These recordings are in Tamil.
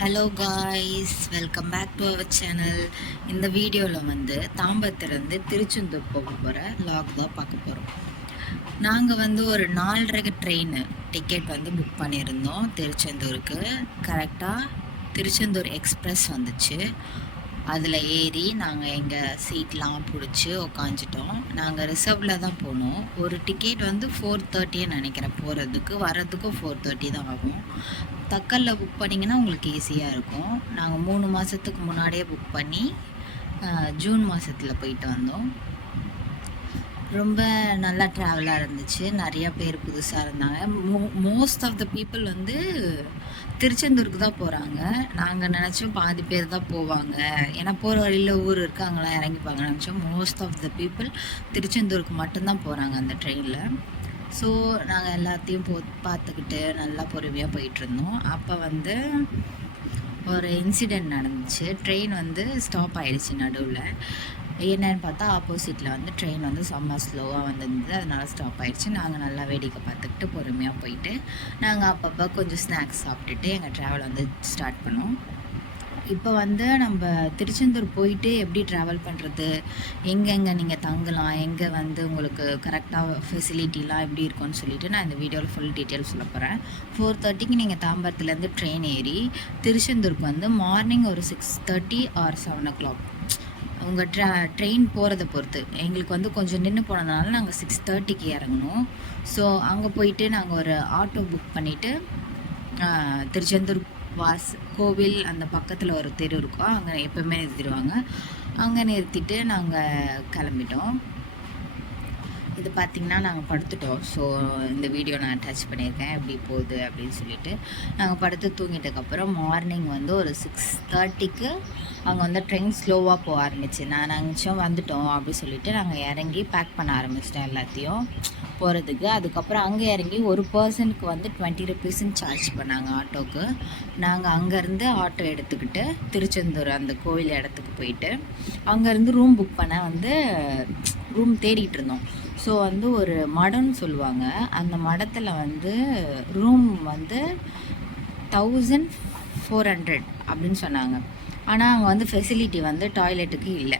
Hello guys, welcome back to our channel. இந்த வீடியோவில் தாம்பரத்துலேருந்து திருச்செந்தூர் போக போகிற லாக் தான் பார்க்க போகிறோம். நாங்கள் ஒரு 4:30 ட்ரெயின் டிக்கெட் புக் பண்ணியிருந்தோம் திருச்செந்தூருக்கு. கரெக்டாக திருச்செந்தூர் எக்ஸ்பிரஸ் வந்துச்சு. அதில் ஏறி நாங்கள் எங்கள் சீட்லாம் பிடிச்சி உக்காந்துட்டோம். நாங்கள் ரிசர்வில் தான் போனோம். ஒரு டிக்கெட் 4:30 நினைக்கிறேன் போகிறதுக்கு, வர்றதுக்கும் 4:30 தான் ஆகும். தக்கலில் புக் பண்ணிங்கன்னா உங்களுக்கு ஈஸியாக இருக்கும். நாங்கள் 3 மாதத்துக்கு முன்னாடியே புக் பண்ணி ஜூன் மாதத்தில் போயிட்டு வந்தோம். ரொம்ப நல்லா ட்ராவலாக இருந்துச்சு. நிறையா பேர் புதுசாக இருந்தாங்க. மோஸ்ட் ஆஃப் த பீப்புள் திருச்செந்தூருக்கு தான் போகிறாங்க. நாங்கள் நினச்சோம் பாதி பேர் தான் போவாங்க, ஏன்னா போகிற வழியில் ஊர் இருக்காங்களா இறங்கிப்பாங்க நினச்சோம். மோஸ்ட் ஆஃப் த பீப்புள் திருச்செந்தூருக்கு மட்டும்தான் போகிறாங்க அந்த ட்ரெயினில். ஸோ நாங்கள் எல்லாத்தையும் பார்த்துக்கிட்டு நல்லா பொறுமையாக போயிட்டுருந்தோம். அப்போ ஒரு இன்சிடெண்ட் நடந்துச்சு. ட்ரெயின் ஸ்டாப் ஆகிடுச்சு நடுவில். என்னன்னு பார்த்தா ஆப்போசிட்டில் ட்ரெயின் செம்ம ஸ்லோவாக வந்திருந்தது. அதனால் ஸ்டாப் ஆகிடுச்சு. நாங்கள் நல்லா வேடிக்கை பார்த்துக்கிட்டு பொறுமையாக போயிட்டு நாங்கள் அப்பப்போ கொஞ்சம் ஸ்நாக்ஸ் சாப்பிட்டுட்டு எங்கள் ட்ராவல் ஸ்டார்ட் பண்ணோம். இப்போ நம்ம திருச்செந்தூர் போயிட்டு எப்படி ட்ராவல் பண்ணுறது, எங்கெங்கே நீங்கள் தங்கலாம், எங்கே உங்களுக்கு கரெக்டாக ஃபெசிலிட்டிலாம் எப்படி இருக்கும்னு சொல்லிவிட்டு நான் இந்த வீடியோவில் ஃபுல் டீட்டெயில் சொல்ல போகிறேன். 4:30க்கு நீங்கள் தாம்பரத்துலேருந்து ட்ரெயின் ஏறி திருச்செந்தூருக்கு மார்னிங் ஒரு 6:30 ஆர் 7 o'clock உங்கள் ட்ரெயின் போகிறத பொறுத்து. எங்களுக்கு கொஞ்சம் நின்று போனதுனால நாங்கள் 6:30க்கு இறங்கணும். ஸோ அங்கே போயிட்டு நாங்கள் ஒரு ஆட்டோ புக் பண்ணிவிட்டு திருச்செந்தூர் கோவில் அந்த பக்கத்தில் ஒரு தெரு இருக்கும், அங்கே எப்போவுமே நிறுத்திடுவாங்க. அங்கே நிறுத்திட்டு நாங்கள் கிளம்பிட்டோம். இது பார்த்திங்கன்னா நாங்கள் படுத்துட்டோம். ஸோ இந்த வீடியோ நான் அட்டாச் பண்ணியிருக்கேன் எப்படி போகுது அப்படின்னு சொல்லிட்டு. நாங்கள் படுத்து தூங்கிட்டதுக்கப்புறம் மார்னிங் ஒரு 6:30க்கு அங்கே ட்ரெயின் ஸ்லோவாக போக ஆரம்பிச்சு. நான் நினச்சோம் வந்துட்டோம் அப்படின்னு சொல்லிட்டு நாங்கள் இறங்கி பேக் பண்ண ஆரம்பிச்சிட்டோம் எல்லாத்தையும் போகிறதுக்கு. அதுக்கப்புறம் அங்கே இறங்கி ஒரு பர்சனுக்கு 20 rupeesன்னு சார்ஜ் பண்ணாங்க ஆட்டோக்கு. நாங்கள் அங்கேருந்து ஆட்டோ எடுத்துக்கிட்டு திருச்செந்தூர் அந்த கோவில் இடத்துக்கு போயிட்டு அங்கேருந்து ரூம் புக் பண்ண ரூம் தேடிகிட்டு இருந்தோம். ஸோ ஒரு மடம்னு சொல்லுவாங்க. அந்த மடத்தில் ரூம் 1400 அப்படின்னு சொன்னாங்க. ஆனால் அங்கே ஃபெசிலிட்டி டாய்லெட்டுக்கு இல்லை.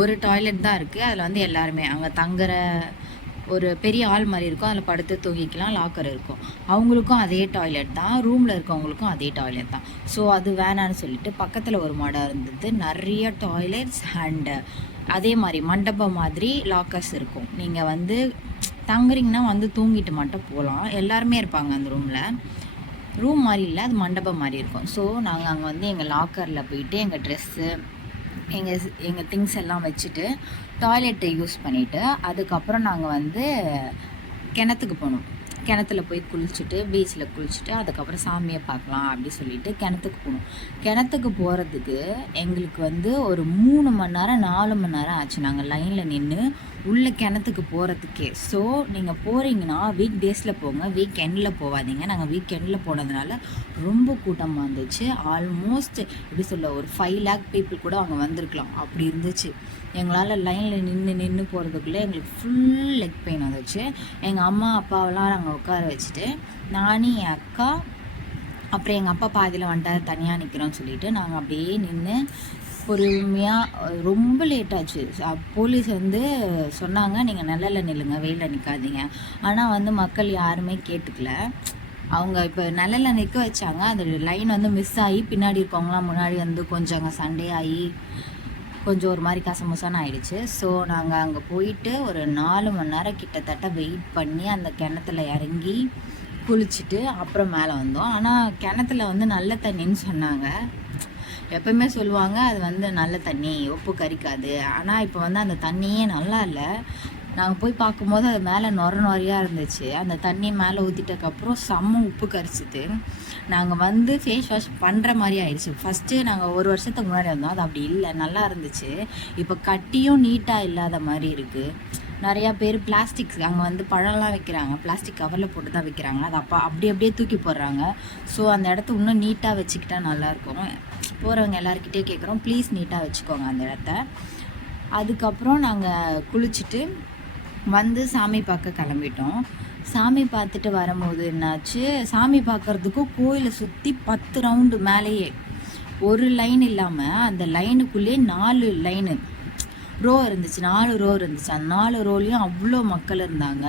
ஒரு டாய்லெட் தான் இருக்குது. அதில் எல்லாருமே அங்கே தங்குற ஒரு பெரிய ஆள் மாதிரி இருக்கும், அதில் படுத்து தூங்கிக்கலாம், லாக்கர் இருக்கும். அவங்களுக்கும் அதே டாய்லெட் தான், ரூமில் இருக்கவங்களுக்கும் அதே டாய்லெட் தான். ஸோ அது வேணான்னு சொல்லிட்டு பக்கத்தில் ஒரு மடம் இருந்தது. நிறைய டாய்லெட்ஸ் அண்டு அதே மாதிரி மண்டபம் மாதிரி லாக்கர்ஸ் இருக்கும். நீங்கள் தங்குறீங்கன்னா தூங்கிட்டு மட்டும் போகலாம். எல்லாருமே இருப்பாங்க அந்த ரூமில். ரூம் மாதிரி இல்லை, அது மண்டபம் மாதிரி இருக்கும். ஸோ நாங்கள் அங்கே எங்கள் லாக்கரில் போயிட்டு எங்கள் ட்ரெஸ்ஸு எங்கள் திங்ஸ் எல்லாம் வச்சுட்டு டாய்லெட்டை யூஸ் பண்ணிவிட்டு அதுக்கப்புறம் நாங்கள் கிணத்துக்கு போனோம். கிணத்துல போய் குளிச்சுட்டு பீச்சில் குளிச்சுட்டு அதுக்கப்புறம் சாமியை பார்க்கலாம் அப்படி சொல்லிட்டு கிணத்துக்கு போகணும். கிணத்துக்கு போகிறதுக்கு எங்களுக்கு ஒரு 3 மணி நேரம் 4 மணி நேரம் ஆச்சு நாங்கள் லைனில் நின்று உள்ள கிணத்துக்கு போகிறதுக்கே. ஸோ நீங்கள் போகிறீங்கன்னா வீக் டேஸில் போங்க, வீக் எண்டில் போகாதீங்க. நாங்கள் வீக் எண்டில் போனதுனால ரொம்ப கூட்டமாக இருந்துச்சு. ஆல்மோஸ்ட் எப்படி சொல்ல ஒரு 5 lakh people கூட அங்கே வந்திருக்கலாம், அப்படி இருந்துச்சு. எங்களால் லைனில் நின்று போகிறதுக்குள்ளே எங்களுக்கு ஃபுல் லெக் பெயின் வந்துச்சு. எங்கள் அம்மா அப்பாவெல்லாம் நாங்கள் உட்கார வச்சுட்டு நானும் என் அக்கா அப்புறம் எங்கள் அப்பா பாதியில் வந்துட்டார், தனியாக நிற்கிறோன்னு சொல்லிட்டு நாங்கள் அப்படியே நின்று பொறுமையாக. ரொம்ப லேட்டாச்சு. போலீஸ் சொன்னாங்க நீங்கள் நிழலில் நில்லுங்க, வெயிலில் நிற்காதீங்க. ஆனால் மக்கள் யாருமே கேட்டுக்கல. அவங்க இப்போ நிழலில் நிற்க வச்சாங்க. அந்த லைன் மிஸ் ஆகி பின்னாடி இருக்கவங்களாம் முன்னாடி கொஞ்சம் அங்கே சண்டே ஆகி கொஞ்சம் ஒரு மாதிரி கசமுசான்னு ஆகிடுச்சு. ஸோ நாங்கள் அங்கே போயிட்டு ஒரு 4 மணி நேரம் கிட்டத்தட்ட வெயிட் பண்ணி அந்த கிணத்துல இறங்கி குளிச்சுட்டு அப்புறம் மேலே வந்தோம். ஆனால் கிணத்துல நல்ல தண்ணின்னு சொன்னாங்க. எப்பவுமே சொல்லுவாங்க அது நல்ல தண்ணி, உப்பு கரிக்காது. ஆனால் இப்போ அந்த தண்ணியே நல்லா இல்லை. நாங்கள் போய் பார்க்கும்போது அது மேலே நொறையாக இருந்துச்சு. அந்த தண்ணி மேலே ஊற்றிட்டக்கப்புறம் செம்ம உப்பு கரிச்சிது. நாங்கள் ஃபேஸ் வாஷ் பண்ணுற மாதிரி ஆயிடுச்சு. ஃபஸ்ட்டு நாங்கள் 1 வருஷத்துக்கு முன்னாடி வந்தோம், அது அப்படி இல்லை, நல்லா இருந்துச்சு. இப்போ கட்டியும் நீட்டாக இல்லாத மாதிரி இருக்குது. நிறையா பேர் பிளாஸ்டிக் அங்கே பழம்லாம் வைக்கிறாங்க, பிளாஸ்டிக் கவரில் போட்டு தான் வைக்கிறாங்க. அது அப்படியே தூக்கி போடுறாங்க. ஸோ அந்த இடத்த இன்னும் நீட்டாக வச்சுக்கிட்டா நல்லாயிருக்கும். போகிறவங்க எல்லாருக்கிட்டே கேட்குறோம், ப்ளீஸ் நீட்டாக வச்சுக்கோங்க அந்த இடத்த. அதுக்கப்புறம் நாங்கள் குளிச்சுட்டு சாமி பார்க்க கிளம்பிட்டோம். சாமி பார்த்துட்டு வரும்போது என்னாச்சு, சாமி பார்க்கறதுக்கும் கோயிலை சுற்றி 10 ரவுண்டு மேலேயே ஒரு லைன் இல்லாமல் அந்த லைனுக்குள்ளேயே 4 லைனு ரோ இருந்துச்சு, 4 ரோ இருந்துச்சு. அந்த 4 ரோலையும் அவ்வளோ மக்கள் இருந்தாங்க.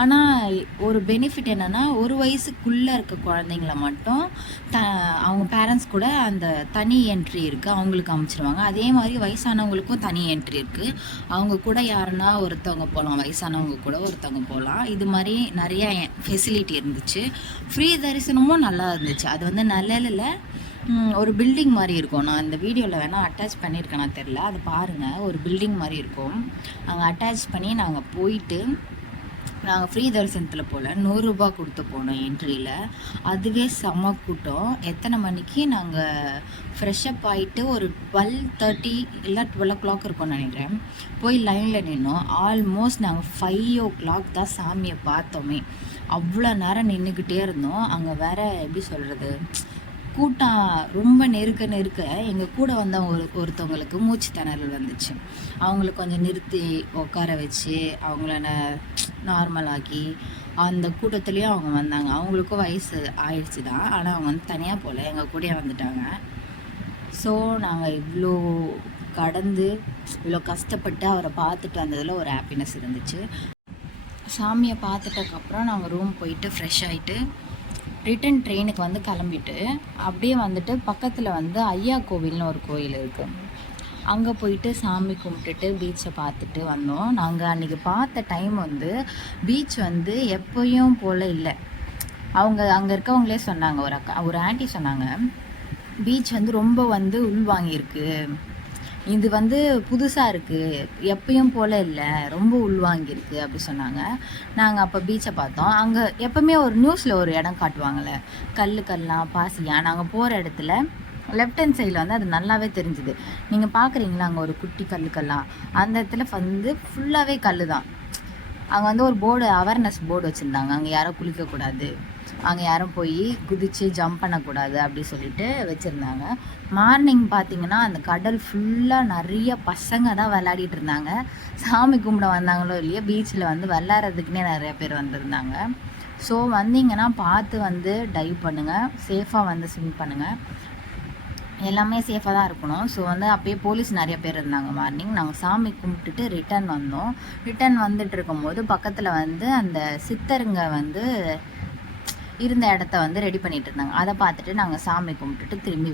ஆனால் ஒரு பெனிஃபிட் என்னென்னா, ஒரு வயசுக்குள்ளே இருக்க குழந்தைங்கள மட்டும் அவங்க பேரண்ட்ஸ் கூட அந்த தனி என்ட்ரி இருக்குது, அவங்களுக்கு அமைச்சிருவாங்க. அதே மாதிரி வயசானவங்களுக்கும் தனி என்ட்ரி இருக்குது, அவங்க கூட யாருன்னா ஒருத்தவங்க போகலாம், வயசானவங்க கூட ஒருத்தவங்க போகலாம். இது மாதிரி நிறையா ஃபெசிலிட்டி இருந்துச்சு. ஃப்ரீ தரிசனமும் நல்லா இருந்துச்சு. அது வந்து நிழலில் ஒரு பில்டிங் மாதிரி இருக்கும். நான் இந்த வீடியோவில் வேணால் அட்டாச் பண்ணியிருக்கேன்னா தெரில, அது பாருங்கள். ஒரு பில்டிங் மாதிரி இருக்கும். அங்கே அட்டாச் பண்ணி நாங்கள் போயிட்டு, நாங்கள் ஃப்ரீ தரிசனத்தில் போல் 100 ரூபா கொடுத்து போனோம் என்ட்ரியில். அதுவே செம கூட்டம். எத்தனை மணிக்கு நாங்கள் ஃப்ரெஷ்அப் ஆகிட்டு ஒரு 12:30 இல்லை 12 o'clock இருக்கும்னு நினைக்கிறேன், போய் லைனில் நின்னோம். ஆல்மோஸ்ட் நாங்கள் 5 o'clock தான் சாமியை பார்த்தோமே. அவ்வளோ நேரம் நின்றுக்கிட்டே இருந்தோம். அங்கே வேற எப்படி சொல்கிறது, கூட்டம் ரொம்ப நெருக்க எங்கள் கூட வந்தவங்க ஒருத்தவங்களுக்கு மூச்சு திணறல் வந்துச்சு. அவங்களுக்கு கொஞ்சம் நிறுத்தி உட்கார வச்சு அவங்கள நார்மலாக்கி அந்த கூட்டத்துலேயும் அவங்க வந்தாங்க. அவங்களுக்கும் வயசு ஆயிடுச்சு தான், ஆனால் அவங்க வந்து தனியாக போல் எங்கள் கூடயே வந்துட்டாங்க. ஸோ நாங்கள் இவ்வளோ கடந்து இவ்வளோ கஷ்டப்பட்டு அவரை பார்த்துட்டு வந்ததில் ஒரு ஹாப்பினஸ் இருந்துச்சு. சாமியை பார்த்துட்டதுக்கப்புறம் நாங்கள் ரூம் போயிட்டு ஃப்ரெஷ் ஆகிட்டு ரிட்டன் ட்ரெயினுக்கு வந்து கிளம்பிட்டு அப்படியே வந்துட்டு பக்கத்தில் வந்து ஐயா கோவில்னு ஒரு கோயில் இருக்குது. அங்கே போயிட்டு சாமி கும்பிட்டுட்டு பீச்சை பார்த்துட்டு வந்தோம். நாங்கள் அன்றைக்கி பார்த்த டைம் வந்து பீச் வந்து எப்போயும் போல் இல்லை. அவங்க அங்கே இருக்கவங்களே சொன்னாங்க, ஒரு ஆண்டி சொன்னாங்க, பீச் வந்து ரொம்ப வந்து உள்வாங்கியிருக்கு, இது வந்து புதுசாக இருக்குது, எப்பயும் போல் இல்லை, ரொம்ப உள்வாங்கியிருக்கு அப்படி சொன்னாங்க. நாங்கள் அப்போ பீச்சை பார்த்தோம். அங்கே எப்போவுமே ஒரு நியூஸில் ஒரு இடம் காட்டுவாங்கள்ல, கல்லாம் பாசியா. நாங்கள் போகிற இடத்துல லெஃப்ட் ஹேண்ட் சைடில் வந்து அது நல்லாவே தெரிஞ்சுது. நீங்கள் பார்க்குறீங்களா, அங்கே ஒரு குட்டி கல்லாம், அந்த இடத்துல வந்து ஃபுல்லாகவே கல் தான். அங்கே வந்து ஒரு போர்டு, அவேர்னஸ் போர்டு வச்சுருந்தாங்க, அங்கே யாரும் குளிக்கக்கூடாது, அங்கே யாரும் போய் குதித்து ஜம்ப் பண்ணக்கூடாது அப்படி சொல்லிட்டு வச்சுருந்தாங்க. மார்னிங் பார்த்திங்கன்னா அந்த கடல் ஃபுல்லாக நிறைய பசங்க தான் விளையாடிட்டு இருந்தாங்க. சாமி கும்பிட வந்தாங்களோ இல்லையோ, பீச்சில் வந்து விளையாடுறதுக்குன்னே நிறைய பேர் வந்திருந்தாங்க. ஸோ வந்தீங்கன்னா பார்த்து வந்து டைவ் பண்ணுங்கள், சேஃபாக வந்து ஸ்விம் பண்ணுங்கள், எல்லாமே சேஃபாக தான் இருக்கணும். ஸோ வந்து அப்போயே போலீஸ் நிறைய பேர் இருந்தாங்க. மார்னிங் நாங்கள் சாமி கும்பிட்டுட்டு ரிட்டன் வந்தோம். ரிட்டன் வந்துட்டு இருக்கும்போது பக்கத்தில் வந்து அந்த சித்தருங்க வந்து இருந்த இடத்த வந்து ரெடி பண்ணிகிட்டு இருந்தாங்க. அதை பார்த்துட்டு நாங்கள் சாமி கும்பிட்டுட்டு திரும்பி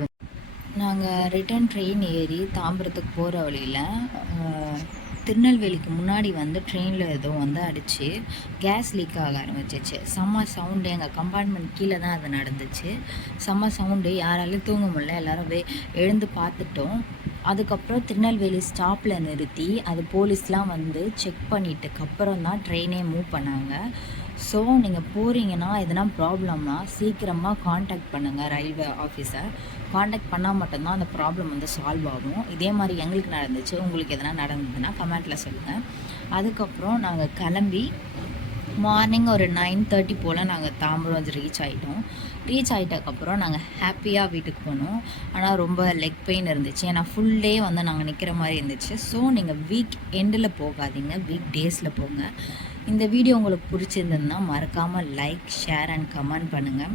நாங்கள் ரிட்டன் ட்ரெயின் ஏறி தாம்பரத்துக்கு போகிற வழியில் திருநெல்வேலிக்கு முன்னாடி வந்து ட்ரெயினில் ஏதோ வந்து அடித்து கேஸ் லீக் ஆக ஆரம்பிச்சிச்சு. செம்ம சவுண்டு, எங்கள் கம்பார்ட்மெண்ட் கீழே தான் அது நடந்துச்சு. செம்ம சவுண்டு, யாராலையும் தூங்க முடியல, எல்லோரும் எழுந்து பார்த்துட்டோம். அதுக்கப்புறம் திருநெல்வேலி ஸ்டாப்பில் நிறுத்தி அது போலீஸ்லாம் வந்து செக் பண்ணிட்டுக்கப்புறம் தான் ட்ரெயினே மூவ் பண்ணாங்க. ஸோ நீங்கள் போகிறீங்கன்னா எதனா ப்ராப்ளம்னா சீக்கிரமாக காண்டாக்ட் பண்ணுங்கள் ரயில்வே ஆஃபீஸை. காண்டாக்ட் பண்ணால் மட்டும்தான் அந்த ப்ராப்ளம் வந்து சால்வ் ஆகும். இதே மாதிரி எங்களுக்கு நடந்துச்சு, உங்களுக்கு எதனா நடந்ததுன்னா கமெண்ட்டில் சொல்லுங்கள். அதுக்கப்புறம் நாங்கள் கிளம்பி மார்னிங் ஒரு 9:30 போல் நாங்கள் தாம்பரம் ரீச் ஆகிட்டோம். ரீச் ஆகிட்டதுக்கப்புறம் நாங்கள் ஹாப்பியாக வீட்டுக்கு போனோம். ஆனால் ரொம்ப லெக் பெயின் இருந்துச்சு, ஏன்னா ஃபுல் டே வந்து நாங்கள் நிற்கிற மாதிரி இருந்துச்சு. ஸோ நீங்கள் வீக் எண்டில் போகாதீங்க, வீக் டேஸில் போங்க. இந்த வீடியோ உங்களுக்கு பிடிச்சிருந்ததுன்னா மறக்காமல் லைக், ஷேர் அண்ட் கமெண்ட் பண்ணுங்கள்.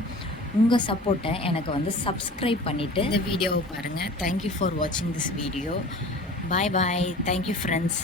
உங்கள் சப்போர்ட்டை எனக்கு வந்து சப்ஸ்கிரைப் பண்ணிவிட்டு இந்த வீடியோவை பாருங்கள். தேங்க்யூ ஃபார் வாட்சிங் this video. Bye bye. Thank you friends.